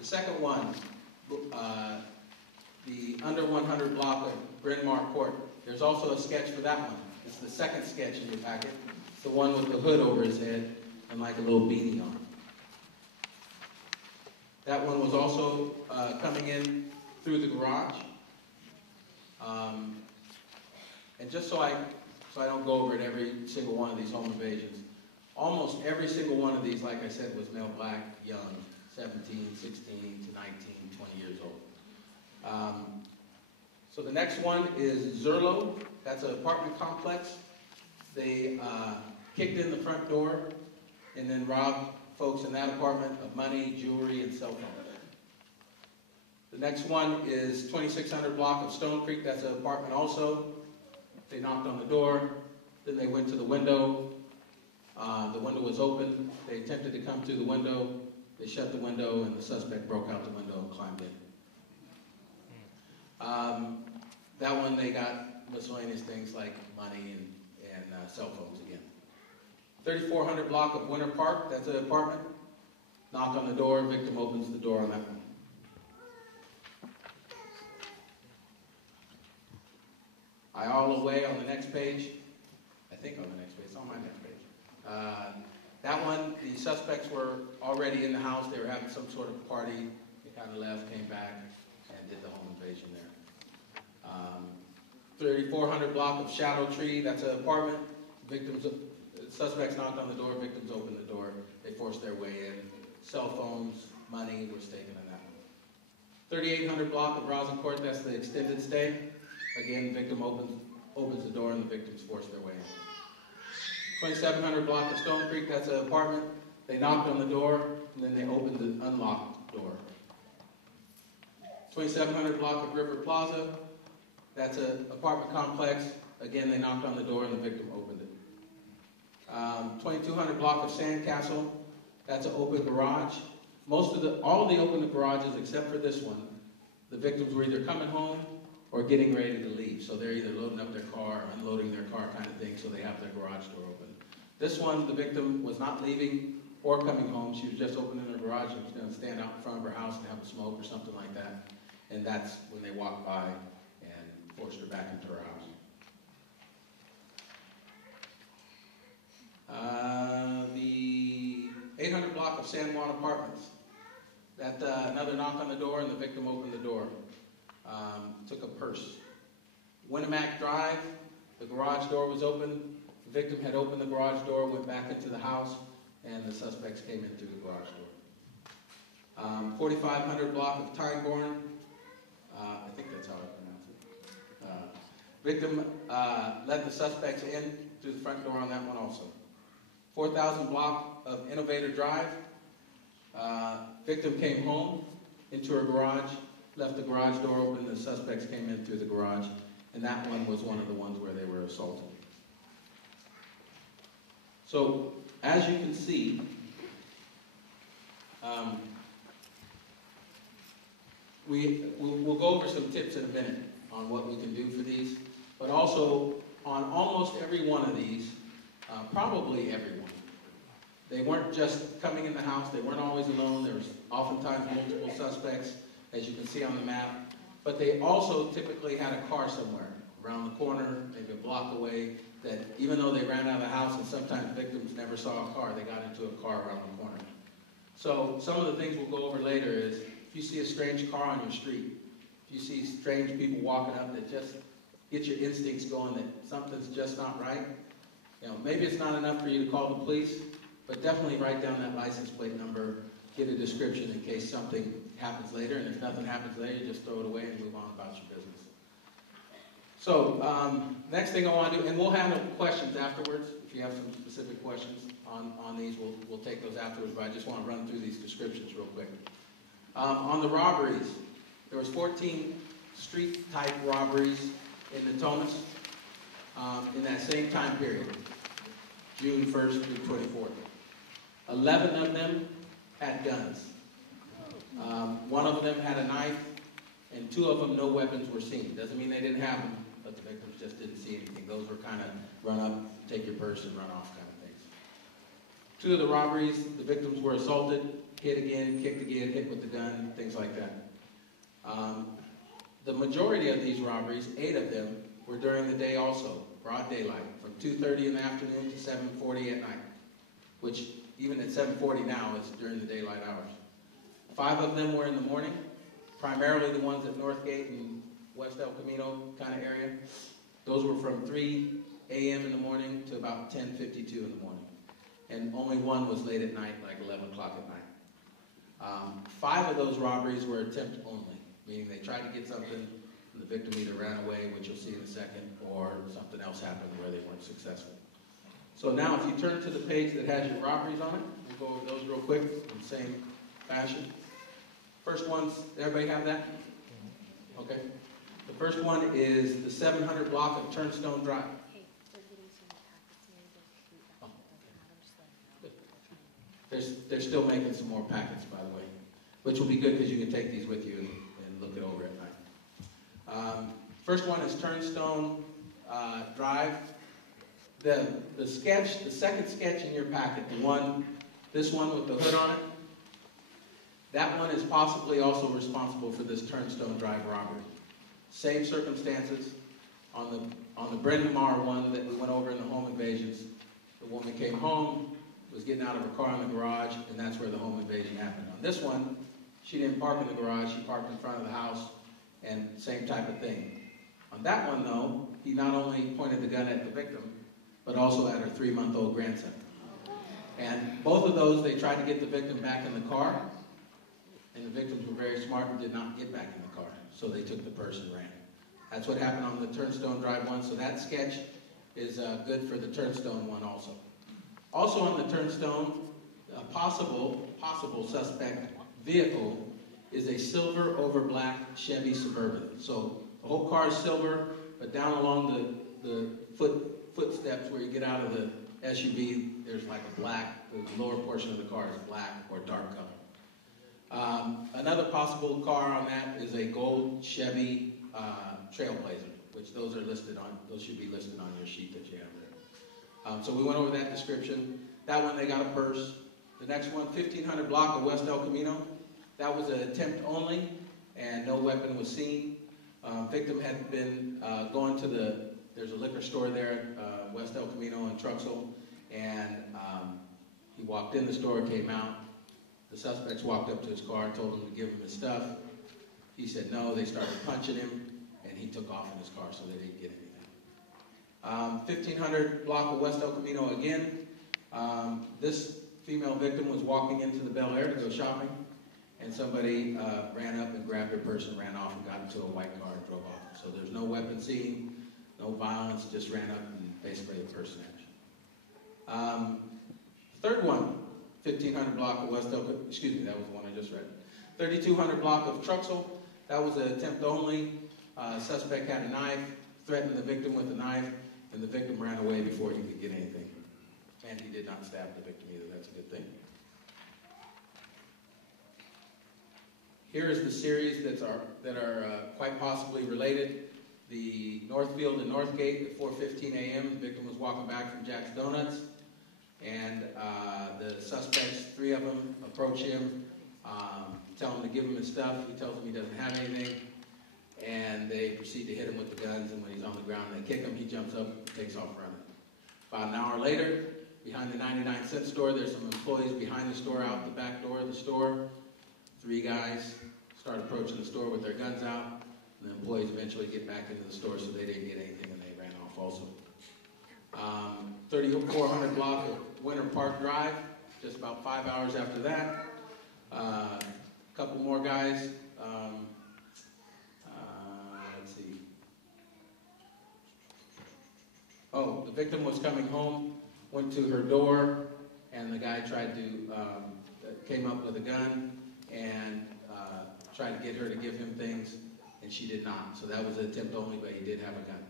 The second one, the under 100 block of Bryn Mawr Court. There's also a sketch for that one. It's the second sketch in your packet. It's the one with the hood over his head and like a little beanie on. That one was also coming in through the garage. And just so I don't go over it every single one of these home invasions, almost every single one of these, like I said, was male black, young, 17, 16 to 19, 20 years old. So the next one is Zerlo. That's an apartment complex. They kicked in the front door and then robbed folks in that apartment of money, jewelry, and cell phones. The next one is 2600 block of Stone Creek. That's an apartment also. They knocked on the door. Then they went to the window. The window was open. They attempted to come through the window. They shut the window, and the suspect broke out the window and climbed in. That one, they got miscellaneous things like money and cell phones again. 3400 block of Winter Park. That's an apartment. Knock on the door. Victim opens the door on that one. All away on the next page. I think on the next page. It's on my next page. That one, the suspects were already in the house. They were having some sort of party. They kind of left, came back, and did the home invasion there. 3400 block of Shadow Tree. That's an apartment. Suspects knocked on the door. Victims opened the door. They forced their way in. Cell phones, money was taken in that one. 3800 block of Braziel Court. That's the extended stay. Again, the victim opens the door and the victims force their way in. 2700 block of Stone Creek, that's an apartment. They knocked on the door and then they opened the unlocked door. 2700 block of River Plaza, that's an apartment complex. Again, they knocked on the door and the victim opened it. 2200 block of Sandcastle, that's an open garage. All the open garages except for this one, the victims were either coming home or getting ready to leave. So they're either loading up their car or unloading their car kind of thing, so they have their garage door open. This one, the victim was not leaving or coming home. She was just opening her garage and was going to stand out in front of her house and have a smoke or something like that. And that's when they walked by and forced her back into her house. The 800 block of San Juan Apartments. Another knock on the door and the victim opened the door. Took a purse. Winnemac Drive, the garage door was open. The victim had opened the garage door, went back into the house, and the suspects came in through the garage door. 4500 block of Tyneborn, I think that's how I pronounce it. Victim led the suspects in through the front door on that one also. 4000 block of Innovator Drive. Victim came home into her garage, left the garage door open, the suspects came in through the garage, and that one was one of the ones where they were assaulted. So, as you can see, we'll go over some tips in a minute on what we can do for these, but also on almost every one of these, probably every one, they weren't just coming in the house, they weren't always alone, there was oftentimes multiple suspects, as you can see on the map, but they also typically had a car somewhere around the corner, maybe a block away, that even though they ran out of the house and sometimes victims never saw a car, they got into a car around the corner. So some of the things we'll go over later is if you see a strange car on your street, if you see strange people walking up that just get your instincts going that something's just not right, maybe it's not enough for you to call the police, but definitely write down that license plate number, get a description in case something happens later, and if nothing happens later, you just throw it away and move on about your business. So, next thing I want to do, and we'll handle questions afterwards. If you have some specific questions on these, we'll take those afterwards, but I just want to run through these descriptions real quick. On the robberies, there was 14 street-type robberies in Natomas in that same time period, June 1st through 24th. 11 of them had guns. One of them had a knife, and 2 of them, no weapons were seen. Doesn't mean they didn't have them, but the victims just didn't see anything. Those were kind of run up, take your purse, and run off kind of things. 2 of the robberies, the victims were assaulted. hit again, kicked again, hit with the gun, things like that. The majority of these robberies, 8 of them, were during the day also, broad daylight, from 2:30 in the afternoon to 7:40 at night, which even at 7:40 now is during the daylight hours. 5 of them were in the morning, primarily the ones at Northgate and West El Camino kind of area. Those were from 3 a.m. in the morning to about 10:52 in the morning. And only one was late at night, like 11 o'clock at night. 5 of those robberies were attempt only, meaning they tried to get something and the victim either ran away, which you'll see in a second, or something else happened where they weren't successful. So now if you turn to the page that has your robberies on it, we'll go over those real quick in the same fashion. First ones, everybody have that? Okay. The first one is the 700 block of Turnstone Drive. They're still making some more packets, by the way, which will be good because you can take these with you and look it over at night. First one is Turnstone Drive. The sketch, the second sketch in your packet, this one with the hood on it, that one is possibly also responsible for this Turnstone Drive robbery. Same circumstances. On the Brenda Marr one that we went over in the home invasions, the woman came home, was getting out of her car in the garage, and that's where the home invasion happened. On this one, she didn't park in the garage, she parked in front of the house, and same type of thing. On that one, though, he not only pointed the gun at the victim, but also at her 3-month-old grandson. And both of those, they tried to get the victim back in the car, and the victims were very smart and did not get back in the car, so they took the purse and ran. That's what happened on the Turnstone Drive one, so that sketch is good for the Turnstone one also. Also on the Turnstone, a possible suspect vehicle is a silver over black Chevy Suburban. So the whole car is silver, but down along the footsteps where you get out of the SUV, there's like a black, the lower portion of the car is black or dark color. Another possible car on that is a gold Chevy Trailblazer, which those should be listed on your sheet that you have there. So we went over that description. That one, they got a purse. The next one, 1500 block of West El Camino. That was an attempt only, and no weapon was seen. Victim had been going to there's a liquor store there at West El Camino in Truxell, and he walked in the store, came out. The suspects walked up to his car, told him to give him his stuff. He said no. They started punching him, and he took off in his car, so they didn't get anything. 1500 block of West El Camino again. This female victim was walking into the Bel Air to go shopping, and somebody ran up and grabbed her purse and ran off and got into a white car and drove off. So there's no weapon seen, no violence, just ran up and basically a purse snatch. Third one, 1500 block of West El Camino, excuse me, that was the one I just read. 3200 block of Truxell, that was an attempt only. Suspect had a knife, threatened the victim with a knife, and the victim ran away before he could get anything. And he did not stab the victim either. That's a good thing. Here is the series that are quite possibly related. The Northfield and Northgate at 4:15 a.m. The victim was walking back from Jack's Donuts, and the suspects, 3 of them, approach him, tell him to give him his stuff. He tells them he doesn't have anything, and they proceed to hit him with the guns. And when he's on the ground, they kick him. He jumps up and takes off running. About an hour later, behind the 99-cent store, there's some employees behind the store, out the back door of the store. 3 guys start approaching the store with their guns out. And the employees eventually get back into the store, so they didn't get anything, and they ran off also. 3400 block of Winter Park Drive, just about 5 hours after that. A couple more guys. Let's see. Oh, the victim was coming home, went to her door, and the guy came up with a gun and tried to get her to give him things, and she did not. So that was an attempt only, but he did have a gun.